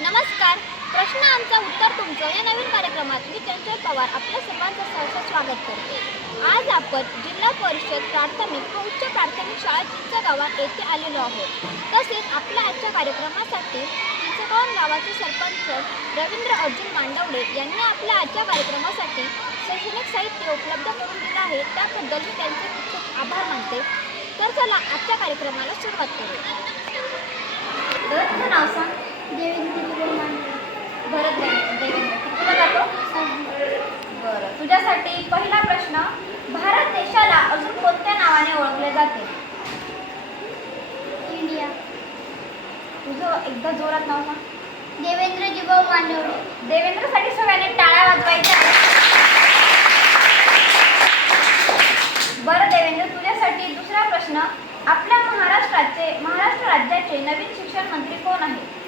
नमस्कार. प्रश्न आमचा उत्तर तुमचं. या नवीन कार्यक्रमात मी चंचल पवार आपल्या सर्वांचं सहसा स्वागत करते. आज आपण जिल्हा परिषद प्राथमिक व उच्च प्राथमिक शाळा चिंचगावात येथे आलेलो आहोत. तसेच आपल्या आजच्या कार्यक्रमासाठी चिंचगाव गावाचे सरपंच रवींद्र अर्जुन मांडवडे यांनी आपल्या आजच्या कार्यक्रमासाठी शैक्षणिक साहित्य उपलब्ध करून दिलं आहे. त्याबद्दल मी त्यांचे खूप खूप आभार मानते. तर चला आजच्या कार्यक्रमाला सुरुवात करू नाव सांग. भरत देव- देवेंद्र कितवीला जातो बरं तुझ्यासाठी पहिला प्रश्न भारत देशाला अजून कोणत्या नावाने ओळखले जाते? इंडिया. तुझं एकदा जोरात नाव सांग. देवेंद्र जिभाऊ मांडवडे देवेंद्रसाठी सगळ्यांनी टाळ्या वाजवायच्या. बरं देवेंद्र तुझ्यासाठी दुसरा प्रश्न आपल्या महाराष्ट्राचे महाराष्ट्र राज्याचे नवीन शिक्षण मंत्री कोण आहे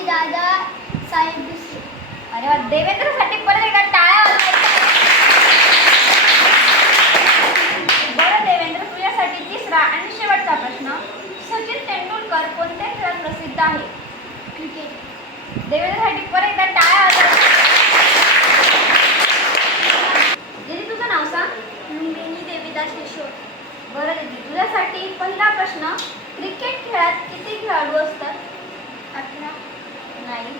श्री दादा साहेब दुसरे. अरे वा देवेंद्रसाठी परत एकदा टाळ्या बरं देवेंद्र तुझ्यासाठी तिसरा आणि शेवटचा प्रश्न. सचिन तेंडुलकर कोणत्या खेळात प्रसिद्ध आहे? क्रिकेट. देवेंद्रसाठी परत एकदा टाळ्या वाजवायच्या दीदी तुझं नाव सांग लुंबिनी देवीदास किशोर बरं दीदी तुझ्यासाठी पहिला प्रश्न क्रिकेट खेळात किती खेळाडू असतात अठरा नाही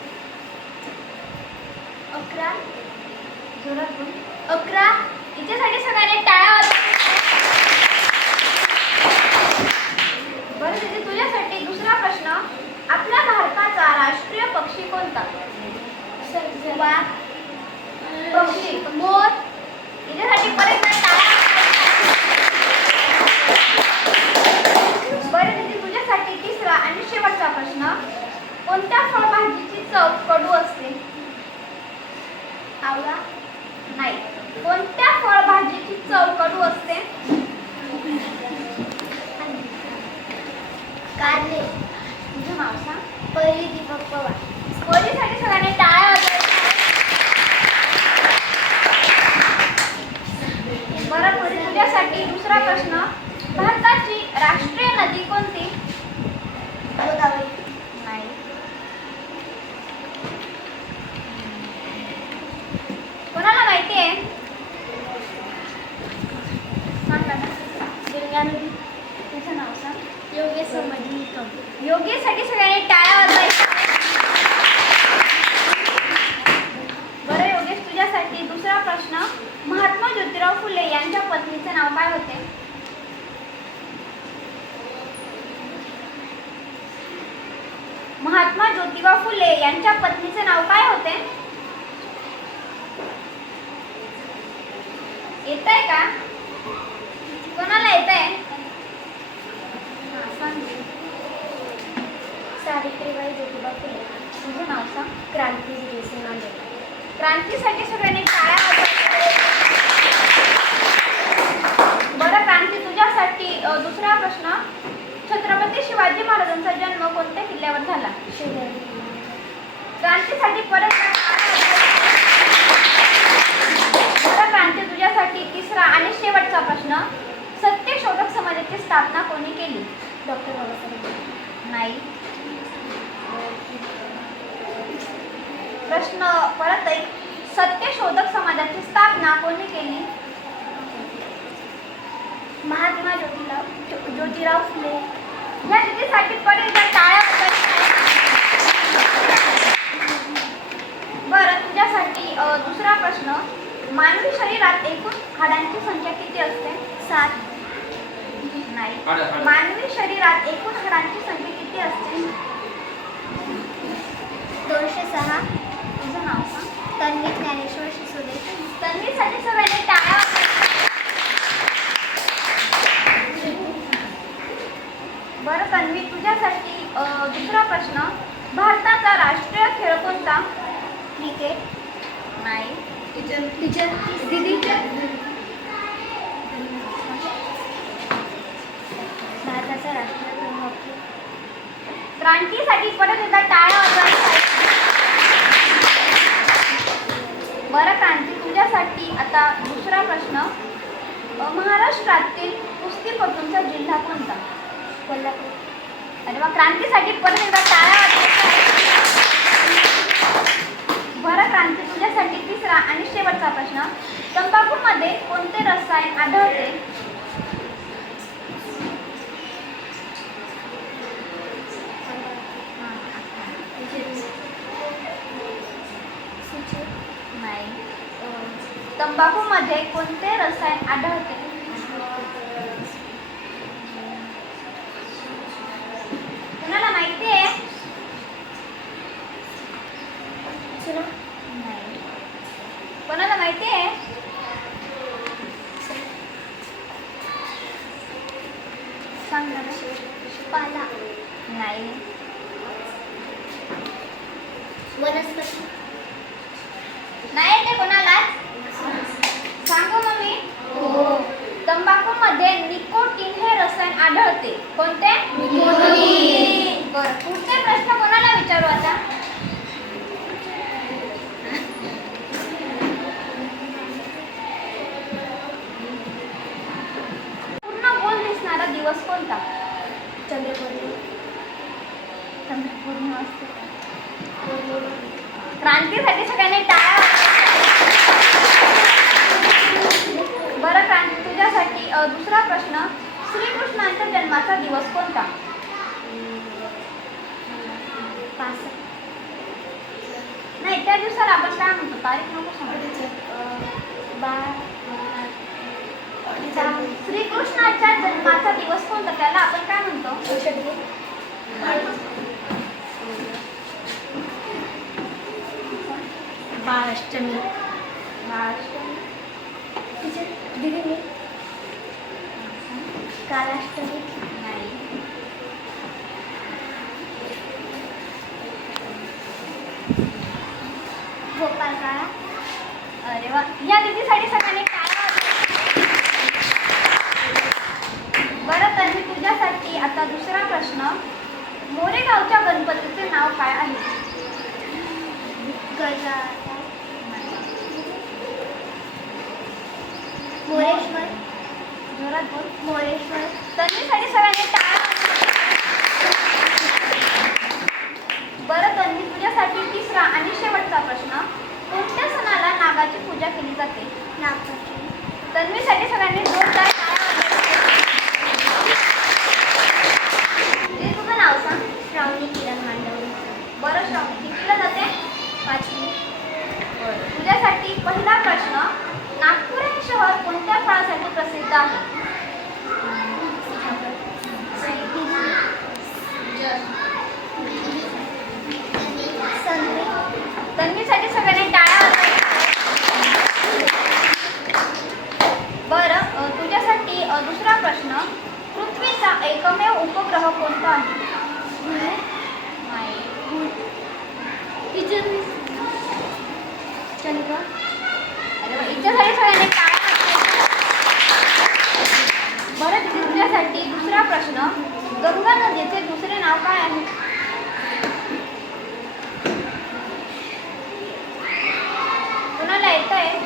अकरा जोरात बोल. अकरा हिच्यासाठी सगळ्यांनी टाळ्या वाजवायच्या बरं दीदी तुझ्यासाठी दुसरा प्रश्न आपल्या भारताचा राष्ट्रीय पक्षी कोणता वा पक्षी मोर हिच्यासाठी परत एकदा टाळ्या वाजवायच्या. बरं दीदी तुझ्यासाठी तिसरा आणि शेवटचा प्रश्न कोणत्या फळभाजीची चव कडू असते? आवळा? नाही. कोणत्या फळभाजीची चव कडू असते? कारले. तुझं नाव सांग परी दीपक पवार. स्पर्धेसाठी सगळ्यांनी टाळ्या बरं तुझ्यासाठी दुसरा प्रश्न. भारताची राष्ट्रीय नदी कोणती? गोदावरी नाही कोणाला माहिती आहे सांग ना. गंगा नदी तुझं नाव सांग. योगेश संभाजी निकम योगेशसाठी सगळ्यांनी टाळ्या वाजवायच्या. बरं योगेश तुझ्यासाठी दुसरा प्रश्न. महात्मा ज्योतिराव फुले यांच्या पत्नीचे नाव काय होते? महात्मा ज्योतिबा फुले यांच्या पत्नीचे नाव काय होते? येत आहे का? कोणाला येत आहे सावित्रीबाई ज्योतिबा फुले तुझं नाव सांग. क्रांती क्रांतीसाठी सगळ्यांनी टाळ्या बरं क्रांती तुझ्यासाठी दुसरा प्रश्न. छत्रपती शिवाजी महाराजांचा जन्म कोणत्या किल्ल्यावर झाला? क्रांतीसाठी परत बरं क्रांती तुझ्यासाठी तिसरा आणि शेवटचा प्रश्न. शोधक समाजाची स्थापना कोणी केली? डॉक्टर बाबासाहेब नाही. प्रश्न परत एक. सत्यशोधक समाजाची स्थापना कोणी केली? महात्मा ज्योतिराव ज्योतिराव फुले. या तिथीसाठी पडेल तर टाळ्या बरं तुझ्यासाठी दुसरा प्रश्न. मानवी शरीरात एकूण हाडांची संख्या किती असते? सात. नाही मानवी शरीरात एकूण हाडांची संख्या किती असते? दोनशे सहा. तुझं नाव सांग. तन्वी ज्ञानेश्वर शिसोदे. तन्वीसाठी सगळ्यांनी टाळ्या. बरं तन्वी तुझ्यासाठी अ, दुसरा प्रश्न. भारताचा राष्ट्रीय खेळ कोणता? क्रिकेट. नाही. टीचर टीचर भारताचा हो तुमचा जिल्हा कोणता कोल्हापूर. अरे मग क्रांतीसाठी परत एकदा टाळ्या बरं क्रांती तुझ्यासाठी तिसरा आणि शेवटचा प्रश्न. तंबाखूमध्ये कोणते रसायन आढळते? नाही. तंबाखूमध्ये कोणते रसायन आढळते? आढळते कोणते निकोटीन. बरं पुढचे प्रश्न कोणाला विचारू आता पूर्ण गोल दिसणारा दिवस कोणता चंद्रपूर पूर्ण असते क्रांतीसाठी सगळ्यांनी टाळ्या बरं क्रांती तुझ्यासाठी अ, दुसरा प्रश्न श्रीकृष्णांच्या जन्माचा दिवस कोणता पाच नाही त्या दिवसाला आपण काय म्हणतो तारीख नको सांगू श्रीकृष्णाच्या जन्माचा दिवस कोणता त्याला आपण काय म्हणतो? बाळाष्टमी. महाराष्ट्र दिदी मी. कालाष्टमी? नाही. गोपाल काळा. अरे वा. या दिदीसाठी सगळ्यांनी टाळ्या वाजवा. बरं तर मी आता दुसरा प्रश्न मोरेगावच्या गणपतीचे नाव काय आहे? गजा मोरेश्वर. जोरात बोल. मोरेश्वर. तन्वीसाठी सगळ्यांनी टाळ्या बरं तन्वी तुझ्यासाठी तिसरा आणि शेवटचा प्रश्न कोणत्या सणाला नागाची पूजा केली जाते नागपंचमी तन्वीसाठी सगळ्यांनी जोरदार टाळ्या वाजवायच्या. दीदी, तुझं नाव सांग श्रावणी किरण मांडवली बरं श्रावणी कितीला जाते पाचवी तुझ्यासाठी पहिला प्रश्न नागपूर हे शहर कोणत्या फळासाठी प्रसिद्ध आहे संत्री तन्वीसाठी सगळ्यांनी टाळ्या वाजवायच्या. बरं अ, तुझ्यासाठी अ, दुसरा प्रश्न पृथ्वीचा एकमेव उपग्रह कोणता आहे. चंद्र. अरे सगळ्यांनी. बरं तुझ्यासाठी दुसरा प्रश्न गंगा नदीचे दुसरे नाव काय आहे? कुणाला येत आहे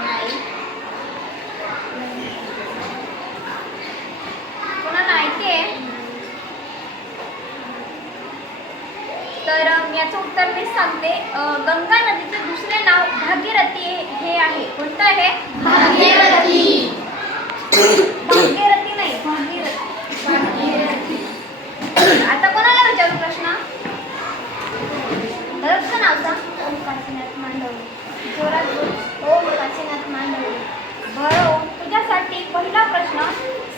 नाही कोणाला माहिती आहे तर अम, याचं उत्तर मी सांगते गंगा नदीचे दुसरे नाव भागीरथी हे- आहे. कोणतं आहे भागीरथी. नाही भागीरथी. आता कोणाला विचारू प्रश्न? तुझं नाव सांग. ओम काशीनाथ मांडवली जोरात. ओम काशीनाथ मांडवली बरं. तुझ्यासाठी पहिला प्रश्न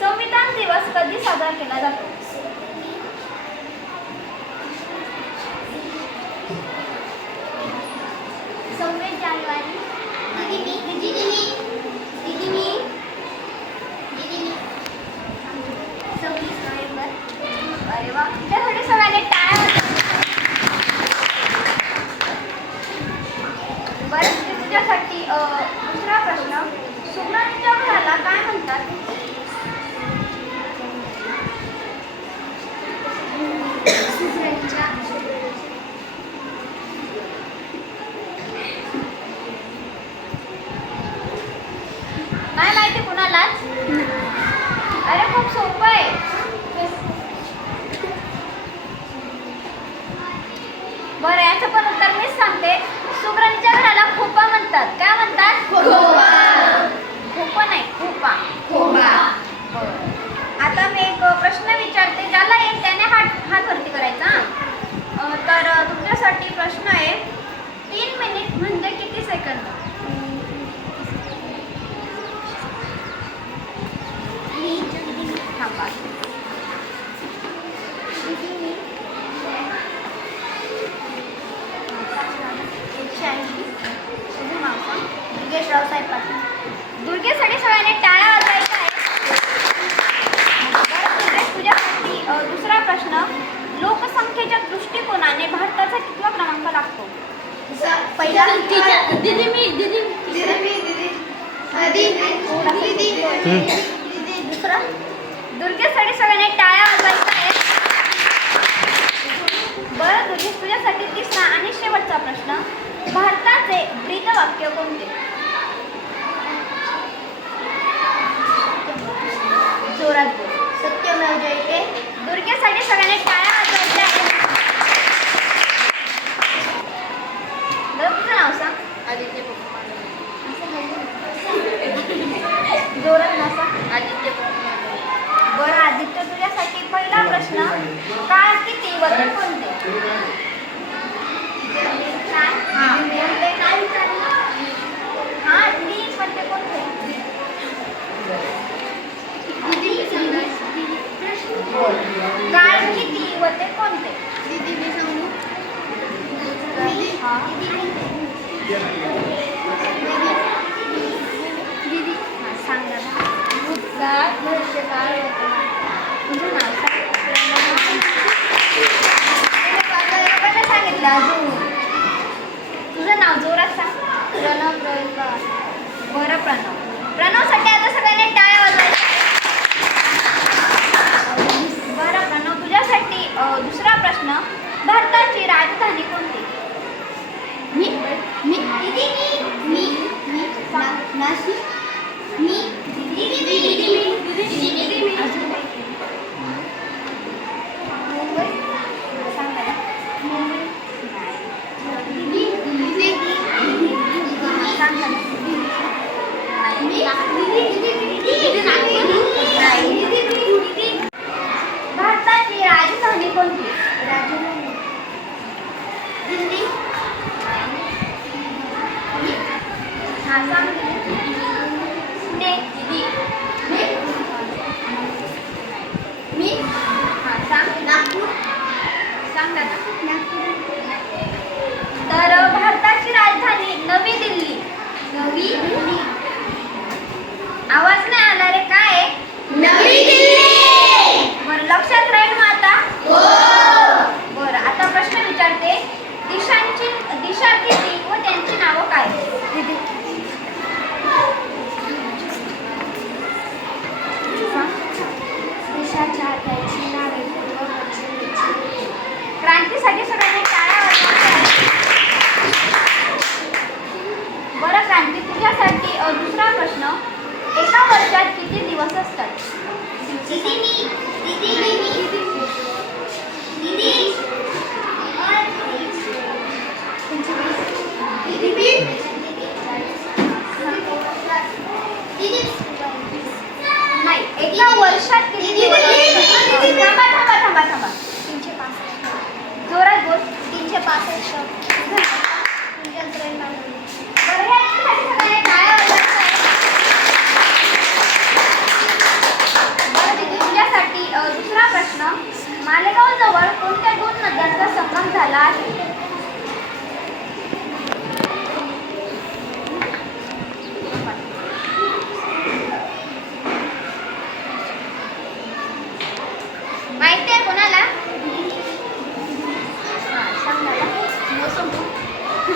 संविधान दिवस कधी साजरा केला जातो? सांगते सुगरणीच्या घराला खोपा म्हणतात. काय म्हणतात? खोपा. नाही खोपा. खोपा. आता मी एक प्रश्न विचारते ज्याला येईल त्याने हात हात वरती करायचा. तर तुमच्यासाठी प्रश्न आहे तीन मिनिट म्हणजे किती सेकंद? थांबा. पूजा येते दुर्गेसाठी सगळ्यांनी सांग. आदित्य जोरात आदित्य बरं आदित्य तुझ्यासाठी पहिला प्रश्न काळ किती वजन कोणते? हां. मी पण ते गाळ किती व ते कोणते? दीदी मी सांगू? हां. vamos a. É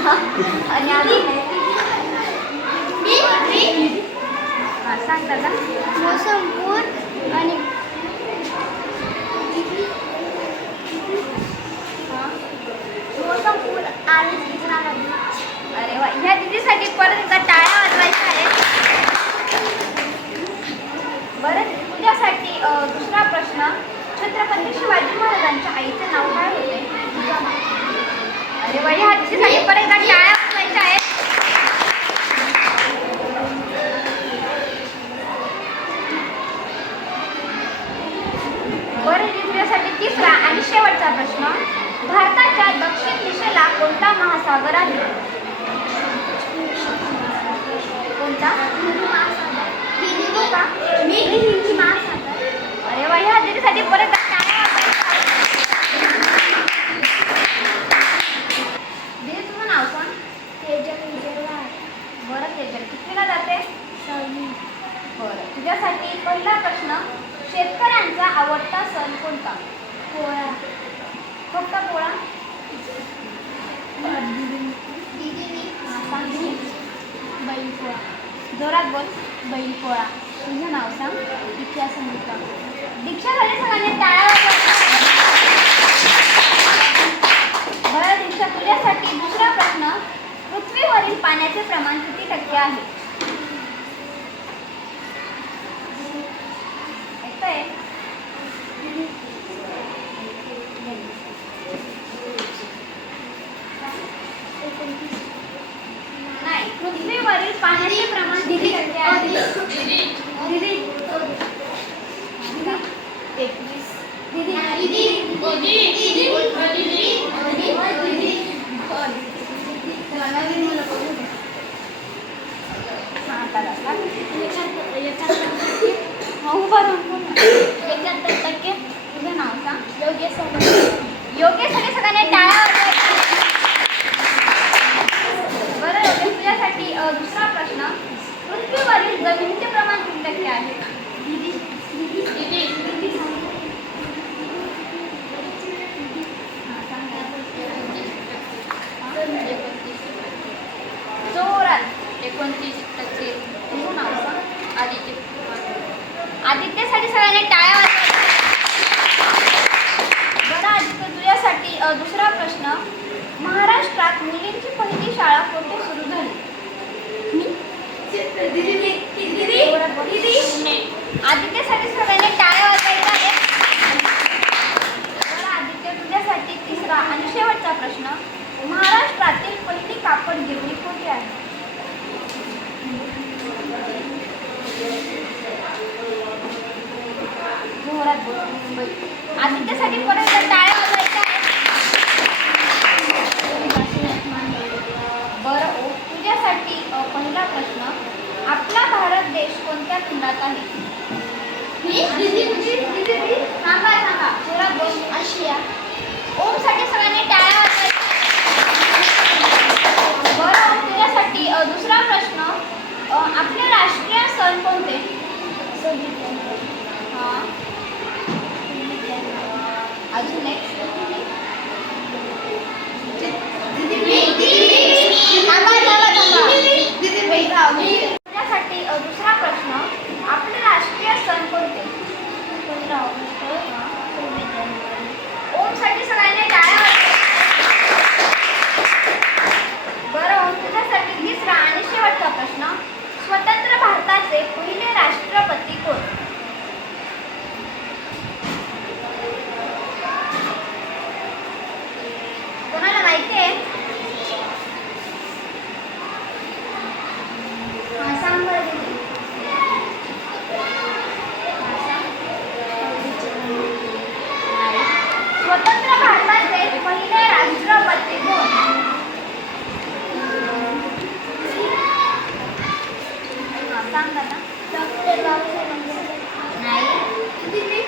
आणि आम्ही सांगतात आणि मोसंबूर आणि अरे वा ह्या दिदीसाठी परत एकदा टाळ्या आहे बरं तुझ्यासाठी दुसरा प्रश्न. छत्रपती शिवाजी महाराजांच्या आईचं नाव काय होते? अरे बाई हातची साडी पण एकदा टाळ्या वाजवायच्या आहेत बरं रिव्ह्यूसाठी तिसरा आणि शेवटचा प्रश्न भारताच्या दक्षिण दिशेला कोणता महासागर आहे? कोणता? महासागर. हिंदू का? मी हिंदी अरे बाई हाजीसाठी परत जाते? बरं. तुझ्यासाठी पहिला प्रश्न शेतकऱ्यांचा आवडता सण कोणता? पोळा. फक्त पोळा? बैल पोळा. जोरात बोल. बैल पोळा. तुझं नाव सांग. दीक्षा संगीता दीक्षा झाली सगळ्यांनी टाळा बरं दीक्षा तुझ्यासाठी दुसरा प्रश्न पृथ्वीवरील पाण्याचे प्रमाण किती टक्के आहे? जमिनीचे प्रमाण टक्के आहे हा, सांग ना. जोरात एकोणतीस टक्के आदित्य आदित्यसाठी सगळ्यांनी टाळ्या. बरं आदित्य तुझ्यासाठी दुसरा प्रश्न. महाराष्ट्रात मुलींची पहिली शाळा कोठे सुरू झाली. आदित्यसाठी सगळ्यांनी टाळ्या बरं आदित्य तुझ्यासाठी तिसरा आणि शेवटचा प्रश्न. महाराष्ट्रातील पहिली कापड गिरणी कोठे आहे? जोरात बोल मुंबई. आदित्यसाठी परत टाळ्या वाजवायच्या आहेत. बरं ओ तुझ्यासाठी पहिला प्रश्न आपला भारत देश कोणत्या खंडात आहे? थांबा थांबा जोरात बोल. आशिया. ओमसाठी सगळ्यांनी टाळ्या वाजवायच्या. बरं तुझ्यासाठी दुसरा प्रश्न आपले राष्ट्रीय सण कोणते हां अजून एक. तुझ्यासाठी अ, दुसरा प्रश्न आपले राष्ट्रीय सण कोणते ओमसाठी सगळ्यांनी टाळ्या वाजवा. बरं ओम तुझ्यासाठी तिसरा आणि शेवटचा प्रश्न स्वतंत्र भारताचे पहिले राष्ट्रपती कोण कोणाला माहिती आहे हा, सांग बरं दीदी. हा, सांग. नाही. स्वतंत्र भारताचे पहिले राष्ट्रपती कोण हा, सांग आता डॉक्टर बाबासाहेब आंबेडकर नाही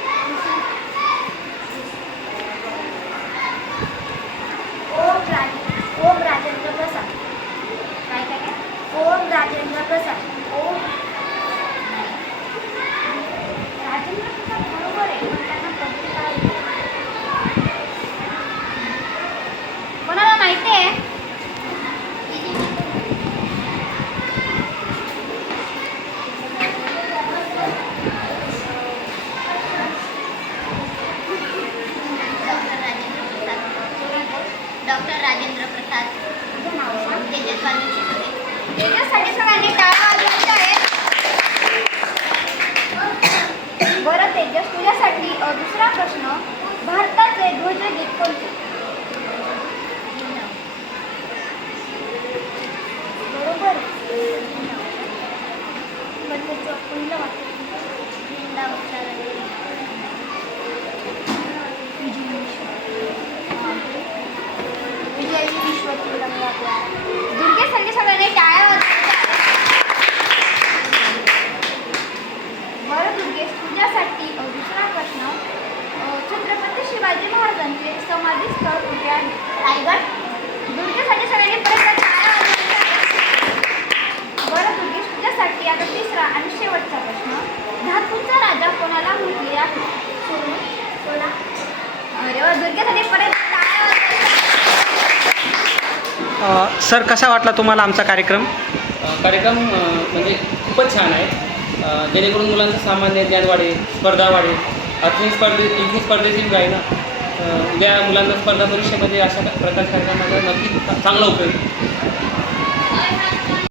ओम राज ओम राजेंद्र प्रसाद काय काय काय ओम राजेंद्र प्रसाद ओम नाही. राजेंद्र प्रसाद बरोबर आहे पण त्यांना पत्रिका आहे. कोणाला माहिती आहे डॉक्टर राजेंद्र प्रसाद तुझं नाव सांग तेजस्वानी त्याच्यासाठी सगळ्यांनी टाळ्या वाजवायच्या आहेत बरं तेजस तुझ्यासाठी दुसरा प्रश्न भारताचे ध्वजगीत कोणते? बरोबर. पण त्याचं पहिलं वाक्य विजयी विश्व तिरंगा प्यारा दुर्गेसाठी सगळ्यांनी टाळ्या वाजवायच्या बरं दुर्गेश तुझ्यासाठी दुसरा प्रश्न. छत्रपती शिवाजी महाराजांचे समाधी स्थळ कुठे आहे? रायगड. दुर्गेसाठी सगळ्यांनी परत एकदा टाळ्या बरं दुर्गेश तुझ्यासाठी आता तिसरा आणि शेवटचा प्रश्न. धातूचा राजा कोणाला म्हटले आहे कोणा अरे वा दुर्गेसाठी परत सर कसा वाटला तुम्हाला आमचा कार्यक्रम? कार्यक्रम म्हणजे खूपच छान आहे. जेणेकरून मुलांचं सामान्य ज्ञान वाढेल स्पर्धा वाढेल. अजून स्पर्धे इथून स्पर्धेची राहील ना. उद्या मुलांना स्पर्धा परीक्षेमध्ये अशा प्रकारच्या कार्यक्रमाचा नक्की चांगला उपयोग